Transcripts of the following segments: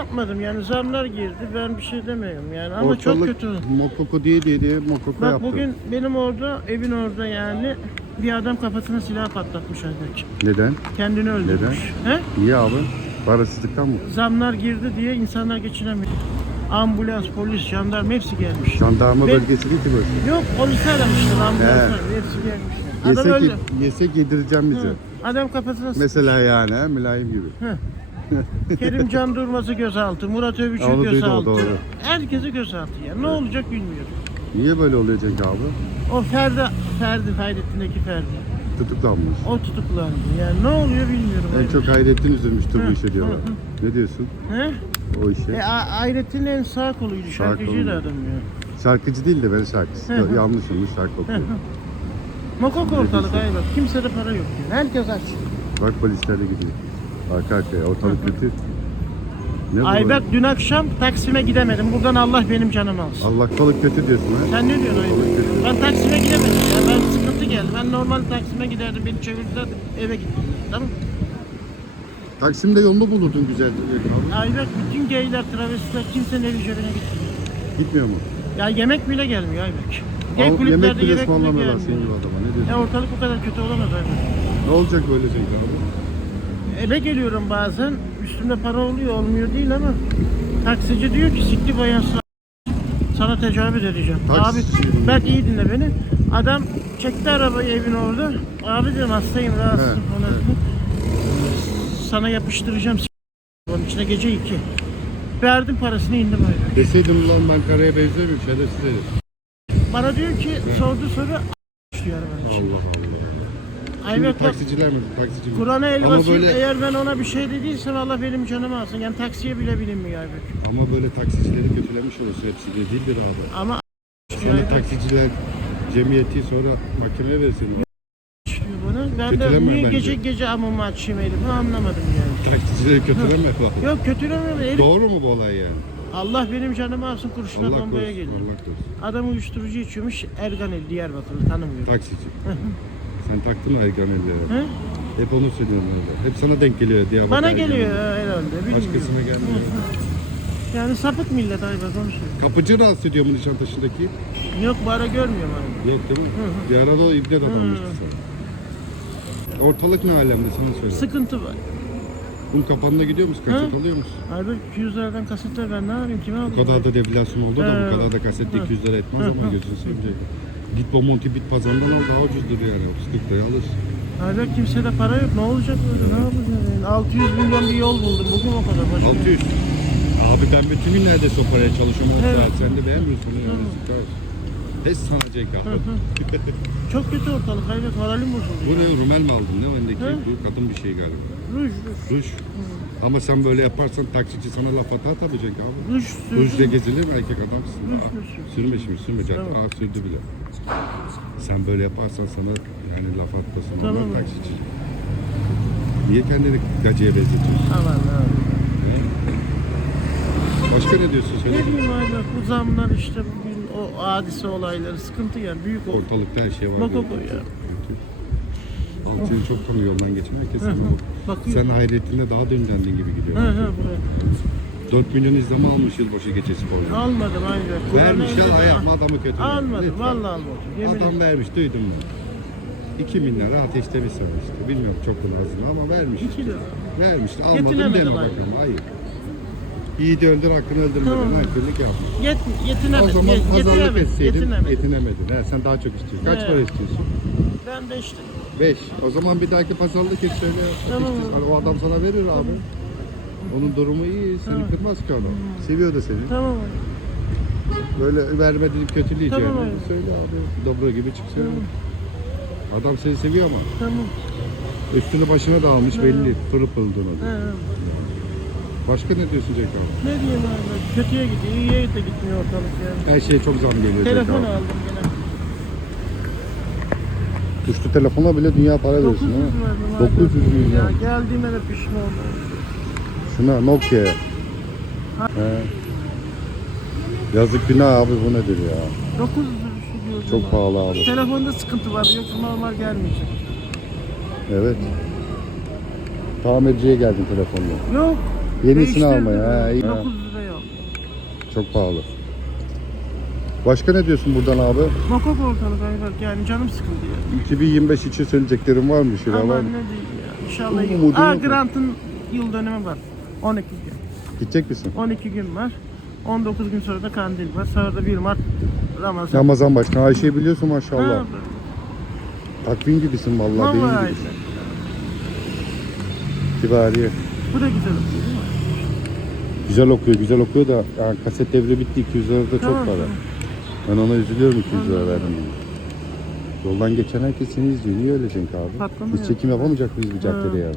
yapmadım yani zamlar girdi ben bir şey demiyorum yani ama çok Ortalık kötü. Mokoko diye diye diye mokoko Bak yaptı. bugün benim orada evin orada yani bir adam kafasına silah patlatmış Ayberk. Neden? Kendini öldürmüş. He? İyi abi. Parasızlıktan mı? Zamlar girdi diye insanlar geçinemiyor. Ambulans, polis, jandarma hepsi gelmiş. Jandarma Ben- bölgesi değil ki burası. Yok polis aramışlar ambulanslar He. hepsi gelmiş. Adam Yesek, öldü. yesek yedireceğim bize. Hı. Adam kafasına Mesela yani he, mülayim gibi. Kerim Can Durmaz'ı gözaltı, Murat Övüç'ü Onu duydum, gözaltı. doğru. Herkesi gözaltı ya. Ne olacak bilmiyorum. Niye böyle oluyor Cenk abi? O Ferdi, Ferdi Hayrettin'deki Ferdi. Tutuklanmış. O tutuklandı. Yani ne oluyor bilmiyorum. En çok Hayrettin üzülmüştür bu Hı, işe diyorlar. Ne diyorsun He? o işe? E, A- Hayrettin en sağ koluydu. Sağ Şarkıcıydı koluydu. adam ya. Şarkıcı değil de ben şarkıcı. Hı hı. Yanlış olmuş şarkı okuyor. Mokok ortalık aynen. Kimsede para yok. Yani. Herkes aç. Bak polisler de gidiyor. Arka arkaya ortalık kötü. Ne bu? Ayberk dün akşam Taksim'e gidemedim. Buradan Allah benim canımı alsın. Allah balık kötü diyorsun ha. Sen ne diyorsun Ayberk? kötü. Ben Taksim'e gidemedim ya. Ben sıkıntı geldi. Ben normal Taksim'e giderdim. Beni çevirdiler eve gittim. Tamam mı? Taksim'de yolunu bulurdun güzel abi. Ayberk bütün geyler, travestiler kimsenin evi cebine gitmiyor. Gitmiyor mu? Ya yemek bile gelmiyor Ayberk. Gay Al, kulüplerde yemek bile ısmarlamıyorlar senin gibi adama. Ne diyorsun? Ya ortalık bu kadar kötü olamaz Ayberk. Ne olacak böyle Cenk abi? Eve geliyorum bazen. Üstümde para oluyor olmuyor değil ama taksici diyor ki sikli bayan sa- sana tecavüz edeceğim. Taksici Abi mi? bak iyi dinle beni. Adam çekti arabayı evin orada. Abi dedim hastayım rahatsızım He, falan. he. Sana yapıştıracağım s- onun içine gece iki. Verdim parasını indim öyle. Deseydim ulan ben karaya benzemiyorum şerefsiz herif. Bana diyor ki sordu soru diyor arabanın içinde. Allah Allah. Şimdi taksiciler mi? Taksici mi? Kur'an'a el Ama basayım böyle- eğer ben ona bir şey dediysem Allah benim canımı alsın. Yani taksiye bile binilmiyor Ayberk. Ama böyle taksicileri kötülemiş olursa hepsi de değildir abi. Ama Sonra taksiciler cemiyeti sonra mahkemeye versin. diyor bana. Ben de Kötüleme niye bence. gece gece amımı açayım elimi anlamadım yani. Taksicileri kötüleme vallahi. Yok kötülemiyorum. Herif, Doğru mu bu olay yani? Allah benim canımı alsın kurşuna Allah bombaya korusun. geliyor. Allah korusun. Adam uyuşturucu içiyormuş Erganel Diyarbakır'ı tanımıyorum. Taksici. Sen taktın mı Erganellere? He? Hep onu söylüyorum öyle. Hep sana denk geliyor Diyarbakır. Bana geliyor herhalde bilmiyorum. Başkasına gelmiyor. Yani sapık millet Ayberk onu söylüyor. Kapıcı rahatsız ediyor mu Nişantaşı'ndaki? Yok bana görmüyorum abi. Yok değil mi? Bir arada o ibne adammıştı sana. Ortalık ne alemde sana söyle. Sıkıntı var. Bunun kapanına gidiyor musun? Kaset alıyor musun? Ayberk 200 liradan kasetler ben ne yapayım kime Bu alayım? kadar da devalüasyon oldu da bu kadar da kasette 200 lira etmez ama gözünü sevecek. Git Bomonti bit pazarından al daha ucuzdur yani. 30 liraya alırsın. Ayberk kimsede para yok ne olacak böyle ne yapacağız yani? 600 milyon bir yol buldum bugün o kadar. Başka 600. Abi ben bütün gün neredeyse o paraya çalışıyorum. Evet. Sen de beğenmiyorsun. Yazıklar olsun. Pes sana Cenk abi. Çok kötü ortalık Ayberk moralim bozuldu. Bu ya. ne rumel mi aldın? Ne o öndeki? He. Bu kadın bir şey galiba. Ruj, ruj. Ruj. Ama sen böyle yaparsan taksici sana laf atar tabii Cenk abi. Ruj Rujla sürdüm. gezilir mi erkek adamsın? Ruj, Aa, ruj. Sürme şimdi sürme canım. Tamam. Aa sürdü bile. Sen böyle yaparsan sana yani laf atmasın Tamam. onlar taksici. Niye kendini gacıya benzetiyorsun? Aman abi. Başka ne diyorsun söyle. Ne diyeyim Ayberk bu zamlar işte bugün o hadise olayları sıkıntı yani büyük o. Ortalıkta her şey var. Makoko böyle. ya. Altını çok tanıyor yoldan geçen herkes sana bak. Bakıyor. Sen hayrettinle daha döndendin gibi gidiyor. He he buraya. 4 milyon izleme almış yılbaşı gecesi boyunca. Almadım. Kur'an'a Vermiş ya ayakma adamı kötü. Almadım vallahi almadım. Yemin Adam ederim. vermiş duydun mu? 2 milyar ateşlemiş sana işte. Bilmiyorum çok fazlasını ama vermiş. 2 lira. Vermiş. Almadım deme aynen. bakalım. Hayır. Yiğidi öldür hakkını öldürmeden Tamam. nankörlük yapma. Yet, yetinemedim. O zaman yet- pazarlık yetinemedim, etseydin yetinemedim. yetinemedin. He, sen daha çok istiyorsun. Kaç para istiyorsun? Ben de işte 5. O zaman bir dahaki pazarlık et söyle. Tamam. İşte o adam sana verir abi. Onun durumu iyi. Seni kırmaz ki adam. Seviyor da seni. tamam abi. Böyle vermediğini kötüleyeceğini Tamam abi. söyle abi. Dobro gibi çık söyle. Adam seni seviyor ama. Tamam. Üstünü başına da almış belli. Pırıl pırıl He, he. Başka ne diyorsun Cenk abi? Ne diyeyim abi? Kötüye gidiyor, iyiye de gitmiyor ortalık yani. Her şeye çok zam geliyor Cenk Telefon abi. aldım gene. Tuşlu telefona bile dünya para 900 veriyorsun verdim ha. abi. 900 Ya milyon. geldiğime de pişman oldum. Şuna Nokia'ya. He. Yazık günah abi bu nedir ya? 900 lirası diyordum Çok pahalı abi. Telefonda sıkıntı var yoksa normal gelmeyecek. Evet. Tamirciye geldin telefonla. Yok Yenisini Değiştirdim almaya. Ha, ben. iyi. 9 liraya aldım. Çok pahalı. Başka ne diyorsun buradan abi? Makok ortalık Ayberk yani canım sıkıldı ya. 2025 için söyleyeceklerim var mı? Var Aman mı? ne diyeyim ya. İnşallah iyi. Umudun Aa yok mu? Grant'ın yıl dönümü var. 12 gün. Gidecek misin? 12 gün var. 19 gün sonra da kandil var. Sonra da 1 Mart Ramazan. Ramazan başkan Ayşe'yi biliyorsun maşallah. yapayım? Takvim gibisin vallahi. Vallahi benim Ayberk. gibisin. Kibariye. Bu da güzel değil mi? Güzel okuyor, güzel okuyor da yani kaset devri bitti 200 lira da çok para. Ben ona üzülüyorum 200 lira verdim. Yoldan geçen herkes seni izliyor. Niye öyle Cenk abi? Patlamıyor. Biz çekim yapamayacak mıyız bir caddede yani?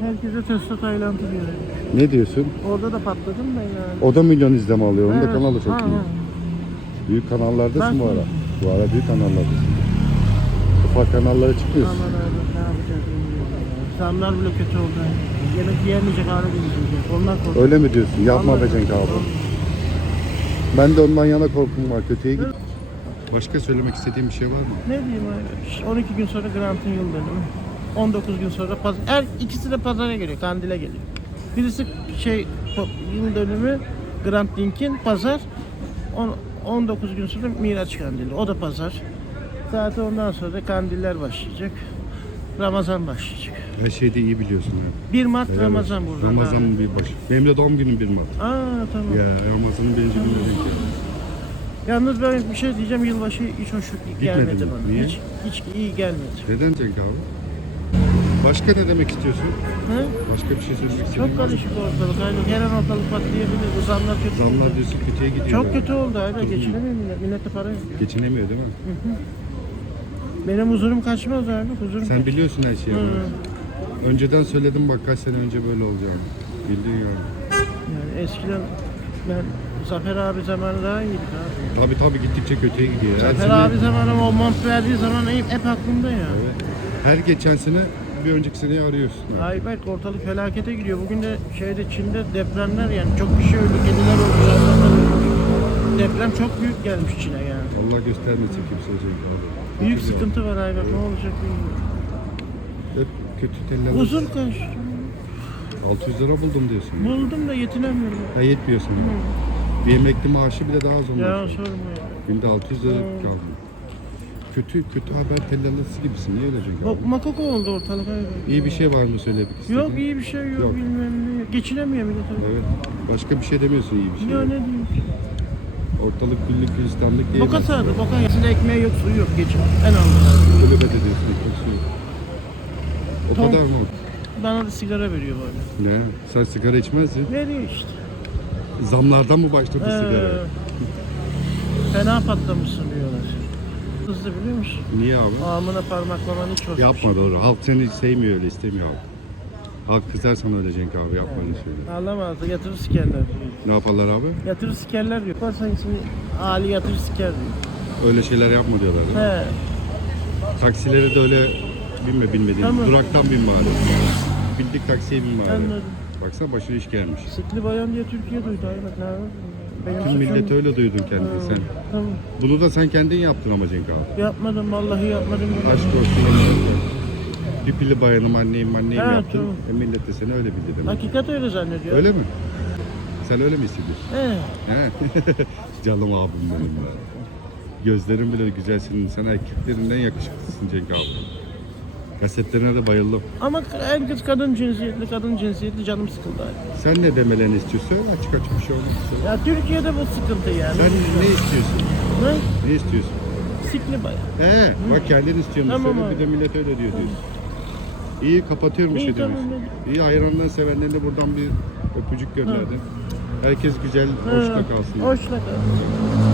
Herkese Tesla Tayland'ı diyor. Ne diyorsun? Orada da patladım da yani. O da milyon izleme alıyor. Onun da kanalı çok iyi. Büyük kanallardasın Ben- bu ara. Bu ara büyük kanallardasın. Ufak kanallara çıkıyorsun. Aman abi ne yapacağız bilmiyorum. Zamlar bile kötü oldu. Yemek yiyemeyecek hale gelecek. Ondan korkuyorum. Öyle mi diyorsun? Yapma be Cenk abi. Ben de ondan yana korkum var. Kötüye git. Başka söylemek istediğim bir şey var mı? Ne diyeyim abi? İşte 12 gün sonra Grant'ın yıl dönümü. 19 gün sonra pazar. Her ikisi de pazara geliyor, kandile geliyor. Birisi şey yıl dönümü Grant Link'in pazar. On- 19 gün sonra Miraç Kandili. O da pazar. Zaten ondan sonra da kandiller başlayacak. Ramazan başlayacak. Her şeyi de iyi biliyorsun. ya. 1 Mart Helal Ramazan olsun. burada. Ramazan'ın bir başı. Benim de doğum günüm 1 Mart. Aa tamam. Ya Ramazan'ın birinci günü denk geldi. Yalnız ben bir şey diyeceğim. Yılbaşı hiç hoş gelmedi mi? bana. Niye? Hiç, hiç iyi gelmedi. Neden Cenk abi? Başka ne demek istiyorsun? He? Başka bir şey söylemek istediğin Çok var mı? karışık ortalık. Aynen her an ortalık patlayabilir. Bu zamlar kötü. Zamlar diyorsun kötüye gidiyor. Çok ya. kötü oldu. Aynen Durum. geçinemiyor millet. Millette para yok. Geçinemiyor değil mi? Benim huzurum kaçmaz abi. Huzurum Sen biliyorsun her şeyi. Hı. Önceden söyledim bak kaç sene önce böyle olacağını. Bildin yani. Yani eskiden ben Zafer abi zamanı daha iyiydik abi. Tabi tabi gittikçe kötüye gidiyor. Her Zafer sene- abi zamanı o mont verdiği zaman hep, hep aklımda ya. Evet. Her geçen sene bir önceki seneyi arıyorsun. ha. Ay bak ortalık felakete gidiyor. Bugün de şeyde Çin'de depremler yani çok kişi öldü, kediler öldü. Deprem çok büyük gelmiş Çin'e yani. Allah göstermesin kimse Cenk abi. Büyük sıkıntı var Ayberk. Ne olacak bilmiyorum. Hep kötü teller. Huzur kaçtı. 600 lira buldum diyorsun. Buldum da yetinemiyorum. Ya yetmiyor sana. Bir emekli maaşı bile daha az olmuş. Ya sorma ya. Günde 600 lira kaldı. Kötü kötü haber tellalası gibisin. Niye öyle Cenk Bak makoko oldu ortalık Ayberk. İyi bir şey var mı söylemek istediğin? Yok iyi bir şey yok, Yok. bilmem ne. Geçinemiyor millet. Evet. Başka bir şey demiyorsun iyi bir şey. Ya yok. ne diyeyim? Ortalık güllük gülistanlık diye. Boka sardı. Boka yasında ekmeği yok, suyu yok. Geçin. En aldı. Kulübe de diyorsun. çok su. O Tamam. kadar mı? Bana da sigara veriyor böyle. Ne? Sen sigara içmezdin. Veriyor işte. Zamlardan mı başladı sigara? Ee, fena patlamışsın diyorlar. Hızlı biliyor musun? Niye abi? Amına parmaklaman hiç hoş. Yapma doğru. Halk seni sevmiyor öyle istemiyor abi. Halk kızar sana Cenk abi yapma öyle şeyler. Ağlamaz da yatırır sikerler. Ne yaparlar abi? Yatırır sikerler diyor. Varsan ismi Ali yatırır siker diyor. Öyle şeyler yapma diyorlar. He. Taksilere de öyle binme binmediğin. Tamam. Duraktan bin bari. Bildik taksiye bin bari. Anladım. Baksana başına iş gelmiş. Sikli bayan diye Türkiye duydu. Ay bak ne yapayım? Benim Tüm suçum- millet öyle duydun kendini sen. Tamam. Bunu da sen kendin yaptın ama Cenk abi. Yapmadım vallahi yapmadım. Aşk olsun. Pipili bayanım anneyim anneyim Evet, yaptın. tamam. E millet de seni öyle bildi demek. Hakikat öyle zannediyor. Öyle mi? Sen öyle mi hissediyorsun? He. He? Canım abim benim ya. Gözlerin bile güzel senin. Sen erkeklerinden yakışıklısın Cenk abi. Kasetlerine de bayıldım. Ama en kız kadın cinsiyetli, kadın cinsiyetli canım sıkıldı. abi. Sen ne demelerini istiyorsun? Söyle açık açık bir şey olmaz. Ya Türkiye'de bu sıkıntı yani. Sen ne istiyorsun? Ne? Ne istiyorsun? Sikli bayan. He, bak kendin istiyorsun. Tamam Söyle bir de millet öyle diyor diyorsun. İyi kapatıyorum bir İyi, tamam. İyi hayranından sevenlerine buradan bir öpücük gönderdim. Herkes güzel, hoşça kalsın. Hoşça kal.